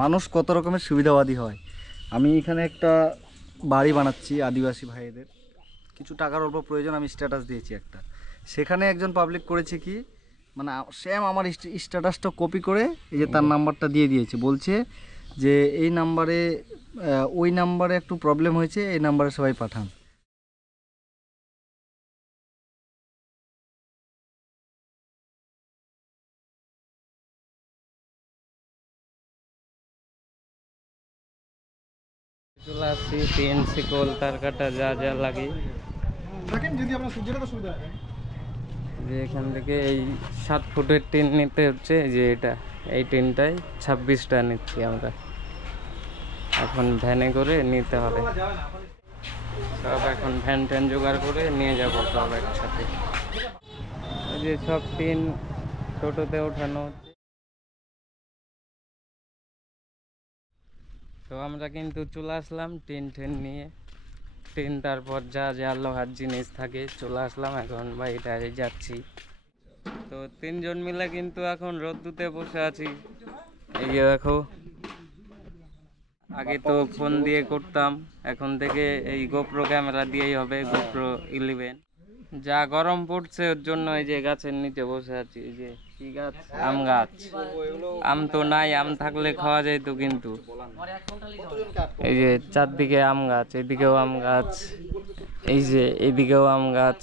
মানুষ কত রকমের সুবিধাবাদী হয়। আমি এখানে একটা বাড়ি বানাচ্ছি আদিবাসী ভাইদের, কিছু টাকার অল্প প্রয়োজন, আমি স্ট্যাটাস দিয়েছি একটা। সেখানে একজন পাবলিক করেছে কি, মানে সেম আমার স্ট্যাটাসটা কপি করে এই যে তার নাম্বারটা দিয়ে দিয়েছে, বলছে যে এই নাম্বারে ওই নাম্বারে একটু প্রবলেম হয়েছে, এই নাম্বারে সবাই পাঠান। চলে আসছি পিএনসি কোল তার কাটা যা যা লাগে যে এখান থেকে এই 7 ফুটের টিন নিতে হচ্ছে, যে এটা এই টিনটাই 26টা নিচ্ছি আমরা, এখন ভ্যানে করে নিতে হবে সব। এখন ভ্যান ট্যান জোগাড় করে নিয়ে যাব সব একসাথে। এই যে সব টিন টোটোতে ওঠানো হচ্ছে। তো আমরা কিন্তু চলে আসলাম টিন টেন নিয়ে, টিন তারপর যা যা লোহার জিনিস থাকে চলে আসলাম, এখন বাড়িটায় যাচ্ছি। তো 3 জন মিলে কিন্তু এখন রোদ্দুতে বসে আছি। এই যে দেখো, আগে তো ফোন দিয়ে করতাম, এখন থেকে এই গোপ্রো ক্যামেরা দিয়েই হবে, গোপ্রো 11। যা গরম পড়ছে ওর জন্য এই যে গাছের নিচে বসে আছি। এই যে কি গাছ, আম গাছ। আম তো নাই, আম থাকলে খাওয়া যেত, কিন্তু এই যে চারদিকে আম গাছ, এদিকেও আম গাছ, এই যে এদিকেও আম গাছ,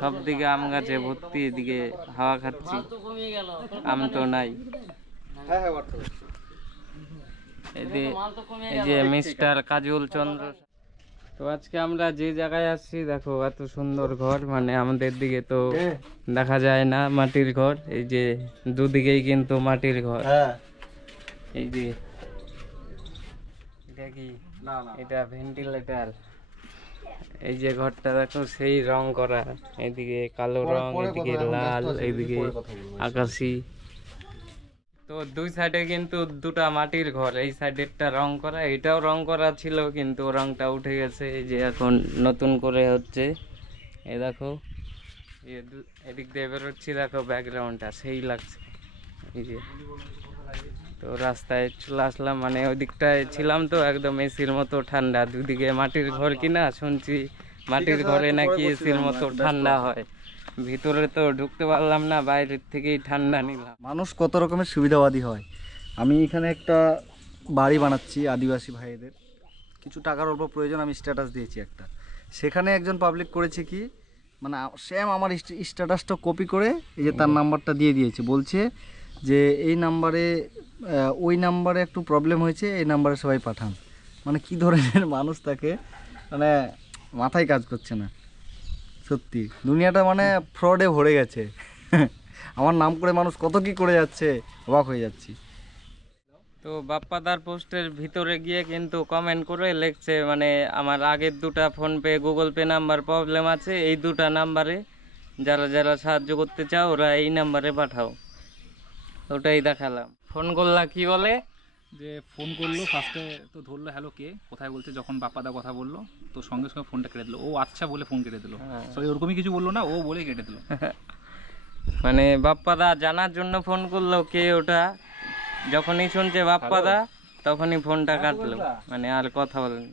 সব দিকে আম গাছে ভর্তি। এদিকে হাওয়া খাচ্ছি, আম তো নাই। এই যে মিস্টার কাজল চন্দ্র। তো আজকে আমরা যে জায়গায় আসছি দেখো, এত সুন্দর ঘর, মানে আমাদের দিকে তো দেখা যায় না মাটির ঘর। এই যে দুদিকেই কিন্তু মাটির ঘর। এই যে এটা কি, এটা ভেন্টিলেটর। এই যে ঘরটা দেখো সেই রং করা, এইদিকে কালো রং, এদিকে লাল, এইদিকে আকাশি। তো দুই সাইডে কিন্তু দুটা মাটির ঘর, এই সাইডেরটা রং করা, এটাও রং করা ছিল কিন্তু রংটা উঠে গেছে। এই যে এখন নতুন করে হচ্ছে। এই দেখো এদিক দিয়ে বেরোচ্ছি, দেখো ব্যাকগ্রাউন্ডটা সেই লাগছে। এই যে তো রাস্তায় চলে আসলাম, মানে ওই দিকটায় ছিলাম তো একদম এসির মতো ঠান্ডা, দুদিকে মাটির ঘর কিনা শুনছি মাটির ঘরে নাকি এসির মতো ঠান্ডা হয়। ভিতরে তো ঢুকতে পারলাম না, বাইরের থেকেই ঠান্ডা নিলাম। মানুষ কত রকমের সুবিধাবাদী হয়। আমি এখানে একটা বাড়ি বানাচ্ছি আদিবাসী ভাইদের, কিছু টাকার অল্প প্রয়োজন, আমি স্ট্যাটাস দিয়েছি একটা। সেখানে একজন পাবলিক করেছে কি, মানে সেম আমার স্ট্যাটাসটা কপি করে এই যে তার নাম্বারটা দিয়ে দিয়েছে, বলছে যে এই নাম্বারে ওই নাম্বারে একটু প্রবলেম হয়েছে, এই নাম্বারে সবাই পাঠান। মানে কি ধরনের মানুষ থাকে, মানে মাথায় কাজ করছে না সত্যি। দুনিয়াটা মানে ফ্রডে ভরে গেছে। আমার নাম করে মানুষ কত কি করে যাচ্ছে, অবাক হয়ে যাচ্ছি। তো বাপ্পাদার পোস্টের ভিতরে গিয়ে কিন্তু কমেন্ট করে লিখছে, মানে আমার আগের দুটা PhonePe Google pay number problem আছে, এই দুটা নাম্বারে যারা যারা সাহায্য করতে চাও ওরা এই নাম্বারে পাঠাও। ওটাই দেখালাম। ফোন করলা, কি বলে যে ফোন করলো, ফার্স্টে তো ধরলো হ্যালো কে কোথায় বলছে, যখন বাপ্পাদা কথা বললো তো সঙ্গে সঙ্গে ফোনটা কেটে দিল। ও আচ্ছা বলে ফোন কেটে দিল, সরি ওরকমই কিছু বললো না, ও বলেই কেটে দিল। মানে বাপ্পাদা জানার জন্য ফোন করলো কে ওটা, যখনই শুনছে বাপ্পাদা তখনই ফোনটা কাটলো, মানে আর কথা বলেনি।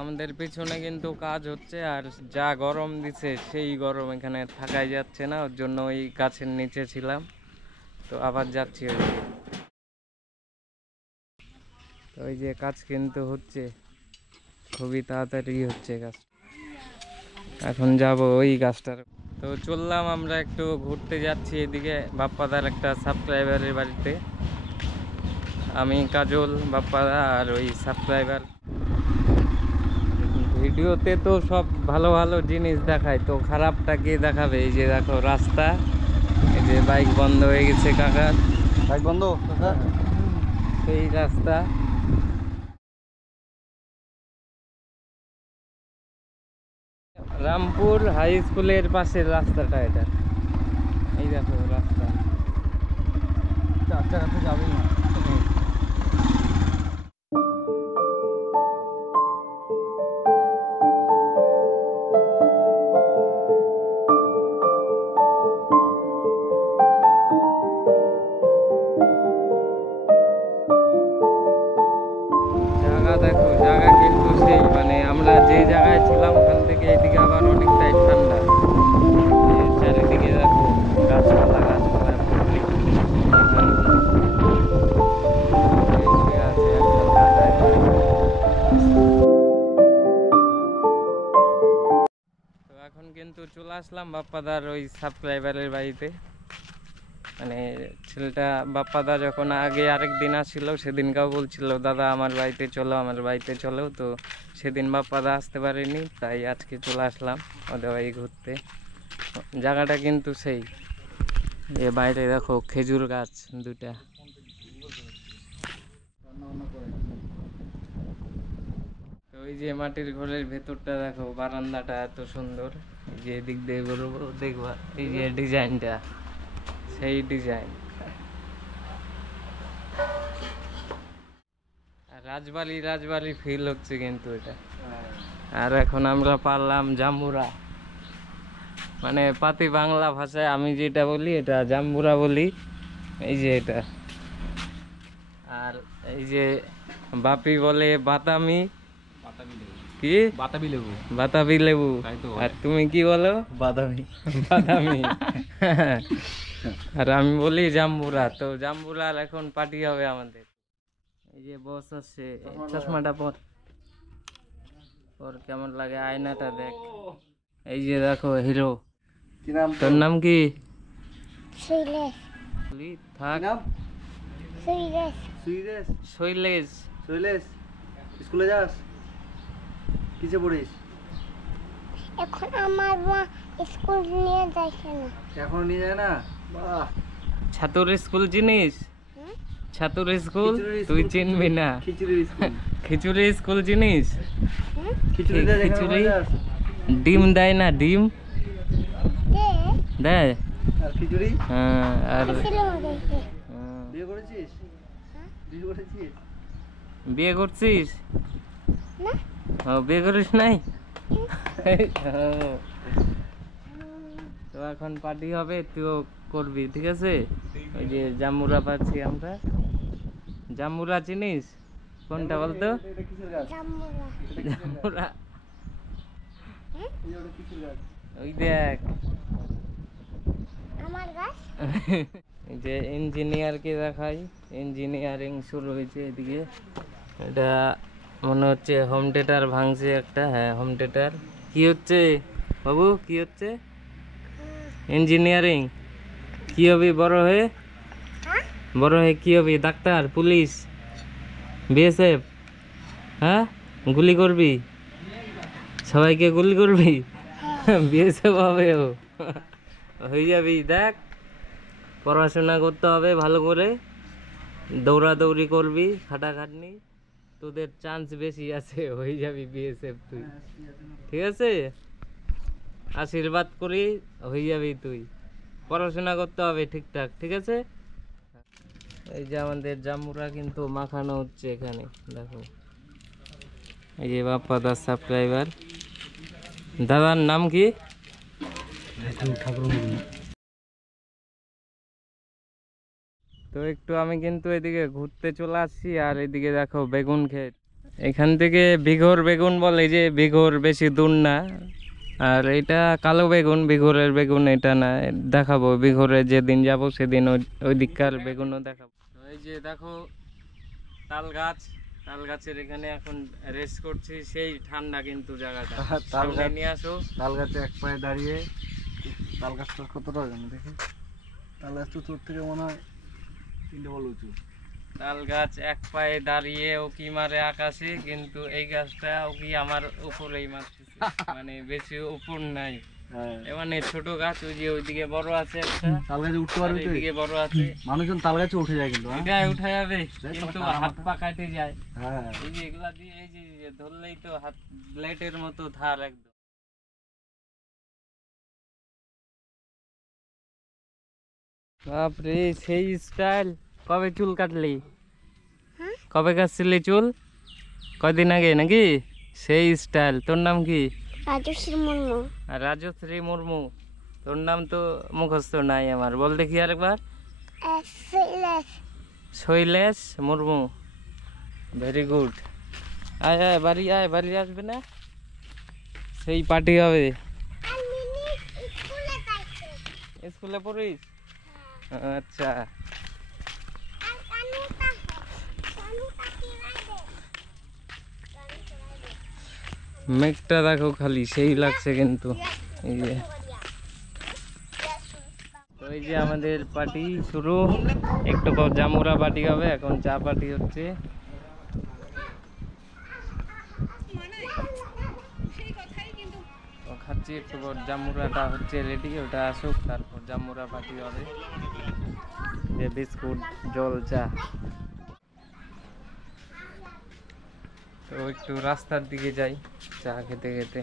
আমাদের পিছনে কিন্তু কাজ হচ্ছে, আর যা গরম দিছে সেই গরম, এখানে থাকাই যাচ্ছে না, ওর জন্য ওই গাছের নিচে ছিলাম। তো আবার যাচ্ছি ওইদিকে। তো ওই যে কাজ কিন্তু হচ্ছে, খুবই তাড়াতাড়ি হচ্ছে কাজ। এখন যাব ওই গাছটার। তো চললাম, আমরা একটু ঘুরতে যাচ্ছি এদিকে বাপ্পাদার একটা সাবস্ক্রাইবারের বাড়িতে। আমি কাজল, বাপ্পাদা আর ওই সাবস্ক্রাইবার। ভিডিওতে তো সব ভালো ভালো জিনিস দেখায়, তো খারাপটা কে দেখাবে? এই যে দেখো রাস্তা, এই যে বাইক বন্ধ হয়ে গেছে কাকার, বাইক বন্ধ কাকা? সেই রাস্তা। রামপুর হাই স্কুলের পাশের রাস্তাটা এটা, এই দেখো রাস্তা। চার চাকাতে যাবেই না। জায়গা দেখো, জায়গা কিন্তু সেই মানে আমরা যে জায়গায় ছিলাম ওখান থেকে এদিকে আবার অনেকটাই ঠান্ডা। এই চারিদিকে দেখো গাছপালা গাছপালা ভর্তি। এখানে এই শুয়ে আছে একজন কাকায় বাড়ি। তো এখন কিন্তু চলে আসলাম বাপ্পাদার ওই সাবস্ক্রাইবারের বাড়িতে। মানে ছেলেটা বাপ্পাদা যখন আগে আরেক দিন আসছিল সেদিনকাও বলছিল দাদা আমার বাড়িতে চলো, আমার বাড়িতে চলো। তো সেদিন বাপ্পাদা আসতে পারেনি, তাই আজকে চলে আসলাম ওদের বাড়ি ঘুরতে। জায়গাটা কিন্তু সেই, এ বাইরে দেখো খেজুর গাছ দুটা। তো ওই যে মাটির ঘরের ভেতরটা দেখো, বারান্দাটা এত সুন্দর। এই যে এদিক দিয়ে বেরোবো দেখবা, এই যে ডিজাইনটা সেই ডিজাইন। রাজবাড়ি রাজবাড়ি ফিল হচ্ছে কিন্তু এটা। আর এখন আমরা পারলাম জাম্বুরা, মানে পাতি বাংলা ভাষায় আমি যেটা বলি এটা জাম্বুরা বলি। এই যে এটা, আর এই যে বাপি বলে বাতামি, কি বাতাবি লেবু। বাতাবি লেবু। তাই তো। আর তুমি কি বলো? বাদামি। বাদামি। আর আমি বলি জাম্বুরা। তো জাম্বুরার এখন পার্টি হবে আমাদের। এই যে বস আসছে, চশমাটা পর কেমন লাগে, আয়নাটা দেখ। এই যে দেখো হিরো। কি নাম তোর নাম কি? শৈলেশ। বলি, থাক। নাম? শৈলেশ। সুইরেশ। শৈলেশ। শৈলেশ, স্কুলে যাস? কিসে পড়িস? এখন আমার মা স্কুল নিয়ে যাইছে না। এখনো নিয়ে যায় না? বাহ। ছাতুর স্কুল চিনিস? হুম? ছাতুর স্কুল খিচুড়ির তুই স্কুল চিনবি না। খিচুড়ির স্কুল। খিচুড়ি স্কুল চিনিস? হুম? খিচুড়ি দেয় যেখানে খিচুড়ি? যাস? ডিম দেয় না? ডিম দে। দেয়। আর খিচুড়ি? হ্যাঁ, আর ছিল দেখে। হ্যাঁ। বিয়ে করেছিস? হ্যাঁ? বিয়ে করেছিস? বিয়ে করছিস? না? ও, বিয়ে করিস নাই? ও। তো এখন পার্টি হবে, তুইও করবি, ঠিক আছে? ওই যে জাম্বুরা পাচ্ছি আমরা। জাম্বুরা চিনিস? কোনটা বলতো? এটা কিসের গাছ? জাম্বুরা। জাম্বুরা হুম? এই ওটা কিসের গাছ? ওই দেখ। আমার গাছ। এই যে ইঞ্জিনিয়ারকে দেখাই, ইঞ্জিনিয়ারিং শুরু হয়েছে এদিকে। এটা মনে হচ্ছে হোম থিয়েটার ভাঙছে একটা। হ্যাঁ, হোম থিয়েটার। কি হচ্ছে বাবু, কি হচ্ছে? ইঞ্জিনিয়ারিং। কি হবি বড় হয়ে? হ্যাঁ? বড় হয়ে কি হবি? Doctor, police, BSF? হ্যাঁ, গুলি করবি, সবাইকে গুলি করবি? বিএসএফ হবে ও। হয়ে যাবি, দেখ পড়াশোনা করতে হবে ভালো করে, দৌড়াদৌড়ি করবি, খাটাখাটনি, তোদের চান্স বেশি আছে, হয়ে যাবি বিএসএফ তুই, ঠিক আছে? আশীর্বাদ করি, হয়ে যাবি তুই। পড়াশোনা করতে হবে ঠিকঠাক, ঠিক আছে? এই যে আমাদের জাম্বুরা কিন্তু মাখানো হচ্ছে এখানে, দেখো। এই যে বাপ্পাদার সাবস্ক্রাইবার। দাদার নাম কি? তো একটু আমি কিন্তু এদিকে ঘুরতে চলে আসছি, আর এদিকে দেখো বেগুন ক্ষেত। এখান থেকে বিঘর বেগুন বলে, যে বিঘর বেশি দূর না। আর এটা কালো বেগুন, বিঘরের বেগুন এটা না। দেখাবো বিঘরে যেদিন যাব সেদিন ওই দিককার বেগুনও দেখাবো। এই যে দেখো তাল গাছ, তাল গাছের এখানে এখন রেস্ট করছি। সেই ঠান্ডা কিন্তু জায়গাটা। তাল সামনে গাছ। নিয়ে আসো। তাল গাছে এক পায়ে দাঁড়িয়ে, তাল গাছটা কতটা জানো দেখি? তাল গাছ তো তোর থেকে মনে হয় 3 বল উঁচু। তাল গাছ এক পায়ে দাঁড়িয়ে ও কি মারে আকাশে, কিন্তু এই গাছটা ও কি আমার উপরেই মারতেছে, মানে বেশি উপর নাই। মানে ছোট গাছ, ওই যে ওইদিকে বড় আছে একটা, তাল গাছে উঠতে পারবে তো? এইদিকে বড় আছে। মানুষজন তাল গাছে উঠে যায় কিন্তু। এটা উঠা যাবে, কিন্তু হাত পা কাটে যায়। হ্যাঁ, এই যে এগুলা দিয়ে এই যে ধরলেই তো হাত ব্লেডের মতো ধার একদম। বাপরে সেই স্টাইল। কবে চুল কাটলি? কবে কাটছিলি চুল? কয়দিন আগে নাকি? সেই স্টাইল। তোর নাম কি? রাজশ্রী মুর্মু। রাজশ্রী মুর্মু। তোর নাম তো মুখস্থ নাই আমার, বল দেখি আরেকবার। শৈলেশ মুর্মু। Very good. আয় আয় বাড়ি আয়, বাড়ি আসবে না? সেই পার্টি হবে। স্কুলে পড়িস? আচ্ছা। মেঘটা দেখো খালি, সেই লাগছে কিন্তু। এই যে তো এই যে আমাদের পার্টি শুরু। একটু পর জামুরা পার্টি হবে, এখন চা পার্টি হচ্ছে। তো খাচ্ছি, একটু পর জামুরাটা হচ্ছে রেডি, ওটা আসুক তারপর জামুরা পার্টি হবে। যে বিস্কুট, জল, চা। তো একটু রাস্তার দিকে যাই চা খেতে খেতে।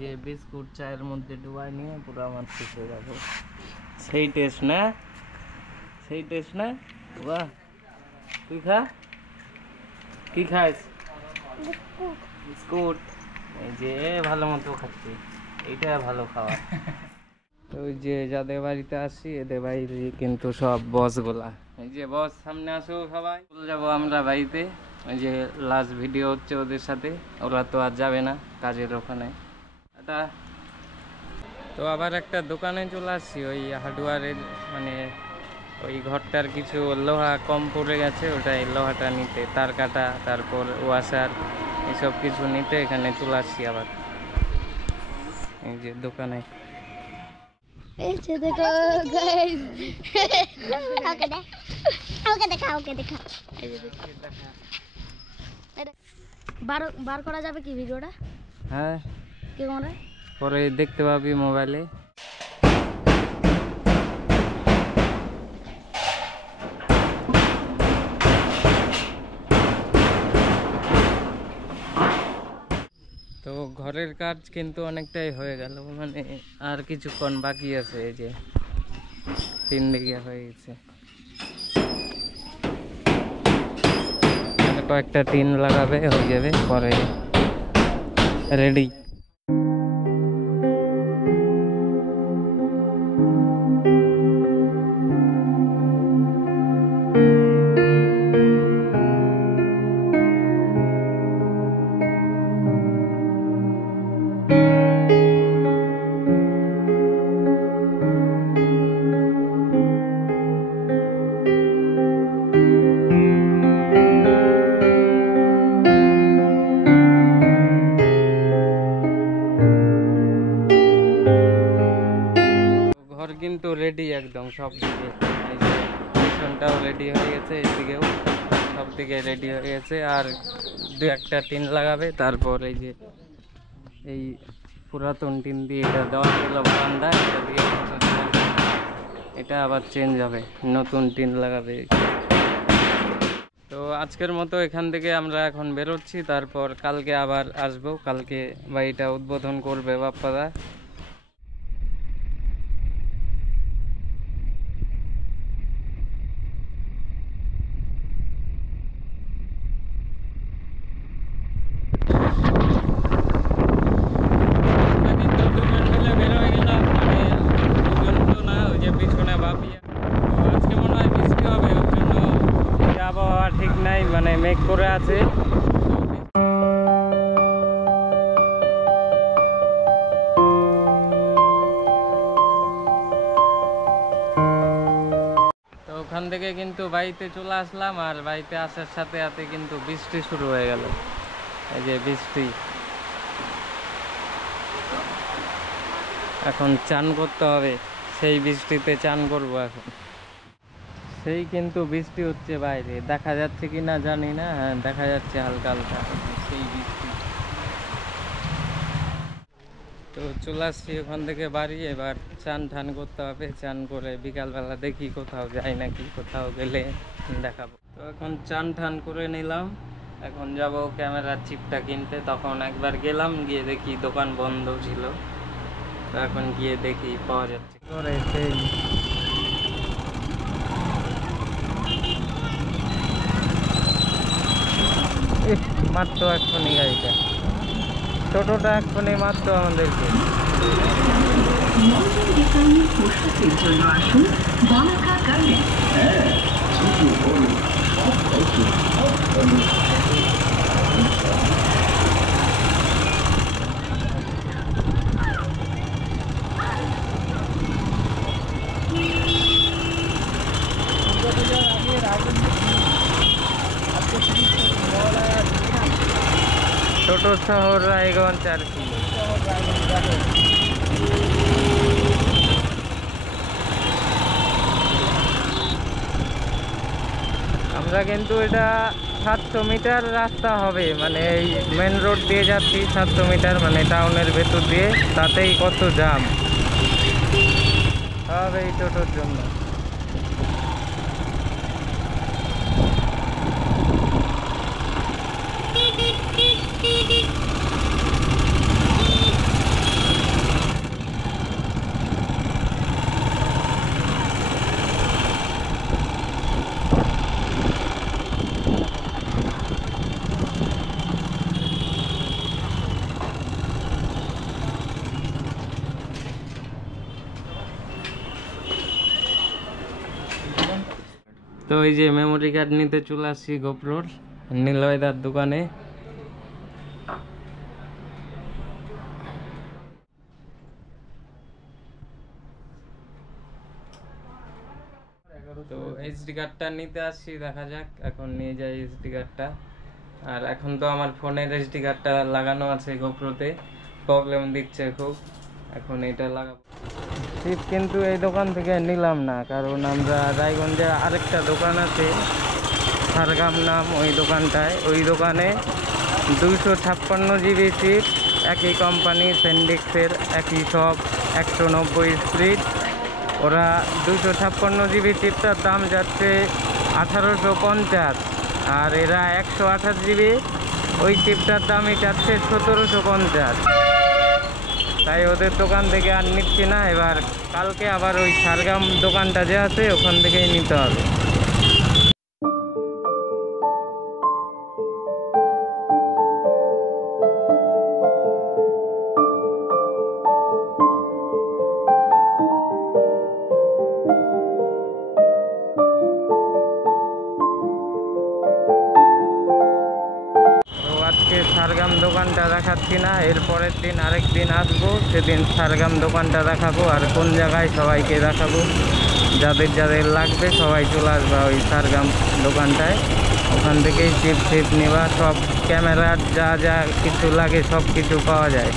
যে বিস্কুট চায়ের মধ্যে ডুবাই নিয়ে পুরো আমার শেষ হয়ে যাবো। সেই টেস্ট না? সেই টেস্ট না? বাহ, তুই খা। কি খাস? বিস্কুট। এই যে ভালো মতো খাচ্ছি, এইটা ভালো খাওয়া। তো ওই যে যাদের বাড়িতে আসি, এদের বাড়িতে কিন্তু সব বস গোলা। এই যে বস, সামনে আসো সবাই। চলে যাবো আমরা বাড়িতে। ওই যে লাস্ট ভিডিও হচ্ছে ওদের সাথে, ওরা তো আর যাবে না কাজের ওখানে। এটা তো আবার একটা দোকানে চলে আসছি, ওই হার্ডওয়্যারের, মানে ওই ঘরটার কিছু লোহা কম পড়ে গেছে, ওটাই লোহাটা নিতে, তার কাটা, তারপর ওয়াশার, এসব কিছু নিতে এখানে চলে আসছি আবার। এই যে দোকানে দেখো গাইস, ওকে দেখা। বার করা যাবে কি ভিডিওটা? হ্যাঁ, কি করে? পরে দেখতে পাবি মোবাইলে। তো ঘরের কাজ কিন্তু অনেকটাই হয়ে গেল, মানে আর কিছুক্ষণ বাকি আছে। এই যে 3 দিকে হয়ে গেছে, কয়েকটা টিন লাগাবে, হয়ে যাবে, পরে রেডি। ঘর কিন্তু রেডি একদম সব দিকে। এই যে পিছনটাও রেডি হয়ে গেছে, এইদিকেও সব দিকে রেডি হয়ে গেছে। আর 2-1টা টিন লাগাবে, তারপর এই যে এই পুরাতন টিন দিয়ে এটা দেওয়া ছিল বারান্দা, এটা দিয়ে এটা আবার চেঞ্জ হবে, নতুন টিন লাগাবে। তো আজকের মতো এখান থেকে আমরা এখন বেরোচ্ছি, তারপর কালকে আবার আসবো। কালকে বাড়িটা উদ্বোধন করবে বাপ্পাদা। ঠিক নাই, মানে মেঘ করে আছে। তো ওখান থেকে কিন্তু বাড়িতে চলে আসলাম, আর বাড়িতে আসার সাথে সাথে কিন্তু বৃষ্টি শুরু হয়ে গেল। এই যে বৃষ্টি, এখন চান করতে হবে, সেই বৃষ্টিতে চান করবো এখন। সেই কিন্তু বৃষ্টি হচ্ছে বাইরে, দেখা যাচ্ছে কি না জানি না, হ্যাঁ দেখা যাচ্ছে হালকা হালকা সেই বৃষ্টি। তো চলে আসছি ওখান থেকে বাড়ি, এবার চান ঠান করতে হবে, চান করে বিকালবেলা দেখি কোথাও যাই নাকি, কোথাও গেলে দেখাবো। তো এখন চান ঠান করে নিলাম, এখন যাব ক্যামেরার চিপটা কিনতে। তখন একবার গেলাম, গিয়ে দেখি দোকান বন্ধ ছিল, তো এখন গিয়ে দেখি পাওয়া যাচ্ছে করে সেই মাত্র এক্ষুনি গাড়িটা, টোটোটা এক্ষুনি মাত্র আমাদেরকে। ছোট শহর রায়গঞ্জ আর কি। আমরা কিন্তু এটা 700 মিটার রাস্তা হবে, মানে এই মেন রোড দিয়ে যাচ্ছি 700 মিটার, মানে টাউনের ভেতর দিয়ে, তাতেই কত জ্যাম হবে এই টোটোর জন্য। তো এই যে মেমোরি কার্ড নিতে চলে আসছি গোপ্রোর নীলয়দার দোকানে। তো এইচডি কার্ডটা নিতে আসছি, দেখা যাক এখন নিয়ে যাই এইচডি কার্ডটা। আর এখন তো আমার ফোনের এইচডি কার্ডটা লাগানো আছে গোপ্রোতে, প্রবলেম দিচ্ছে খুব, এখন এটা লাগাবো। চিপ কিন্তু এই দোকান থেকে নিলাম না, কারণ আমরা রায়গঞ্জে আরেকটা দোকান আছে সারগাম নাম, ওই দোকানটায়, ওই দোকানে 256 জিবি চিপ, একই কোম্পানি সেন্ডিক্সের, একই সব 190 স্প্রিড। ওরা 256 জিবি চিপটার দাম যাচ্ছে 1850, আর এরা 128 জিবি ওই চিপটার দামই যাচ্ছে 1750। তাই ওদের দোকান থেকে আর নিচ্ছি না, এবার কালকে আবার ওই সারগাম দোকানটা যে আছে ওখান থেকেই নিতে হবে। আজকে সারগাম দোকানটা দেখাচ্ছি না, এর পরের দিন আরেক দিন আসবো, সেদিন সারগাম দোকানটা দেখাবো, আর কোন জায়গায় সবাইকে দেখাবো। যাদের যাদের লাগবে সবাই চলে আসবা ওই সারগাম দোকানটায়, ওখান থেকেই চিপ টিপ নেবা, সব ক্যামেরার যা যা কিছু লাগে সব কিছু পাওয়া যায়।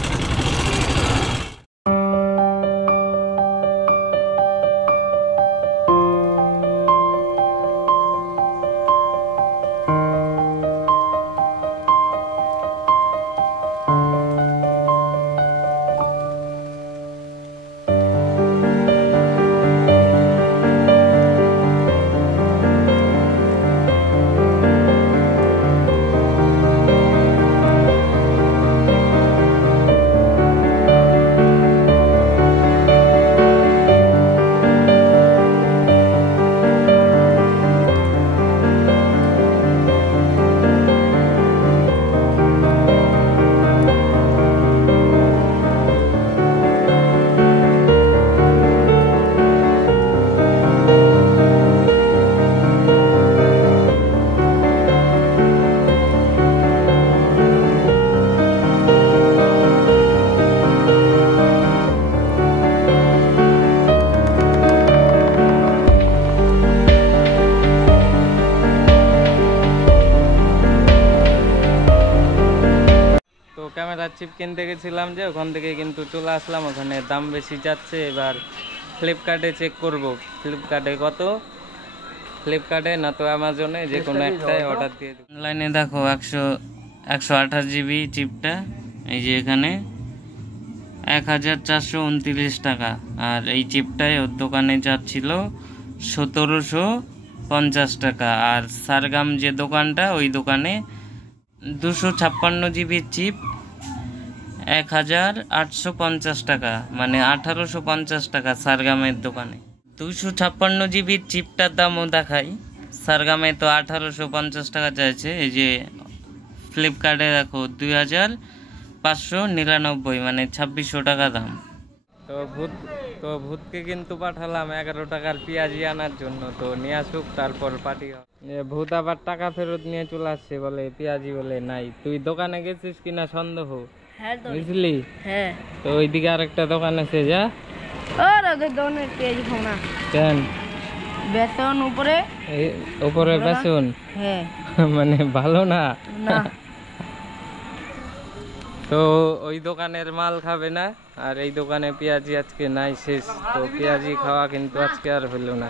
ক্যামেরার চিপ কিনতে গেছিলাম যে, ওখান থেকে কিন্তু চলে আসলাম, ওখানে দাম বেশি যাচ্ছে। এবার ফ্লিপকার্টে চেক করব ফ্লিপকার্টে কত, ফ্লিপকার্টে না তো অ্যামাজনে, যে কোনো একটাই অর্ডার দিয়ে দেবো। অনলাইনে দেখো 128 জিবি চিপটা এই যে এখানে 1429 টাকা, আর এই চিপটাই ওর দোকানে যাচ্ছিল 1750 টাকা। আর সারগাম যে দোকানটা, ওই দোকানে 256 জিবির চিপ 1850 টাকা, মানে 1850 টাকা সারগামের দোকানে। 256 জিবির চিপটার দামও দেখাই, সারগামে তো 1850 টাকা চাইছে। এই যে ফ্লিপকার্টে দেখো 2599, মানে 2600 টাকা দাম। তো ভূতকে কিন্তু পাঠালাম 11 টাকার পেঁয়াজি আনার জন্য, তো নিয়ে আসুক তারপর পার্টি হবে। ভূত আবার টাকা ফেরত নিয়ে চলে আসছে, বলে পেঁয়াজি বলে নাই। তুই দোকানে গেছিস কিনা সন্দেহ, বুঝলি? হ্যাঁ, তো ওইদিকে আরেকটা দোকান আছে, যা। আর ওদের দোকানে পেঁয়াজি খাও না, কেন? বেতন উপরে উপরে বেসন, হ্যাঁ মানে ভালো না। না। তো ওই দোকানের মাল খাবে না, আর এই দোকানে পেঁয়াজি আজকে নাই, শেষ। তো পেঁয়াজি খাওয়া কিন্তু আজকে আর হলো না।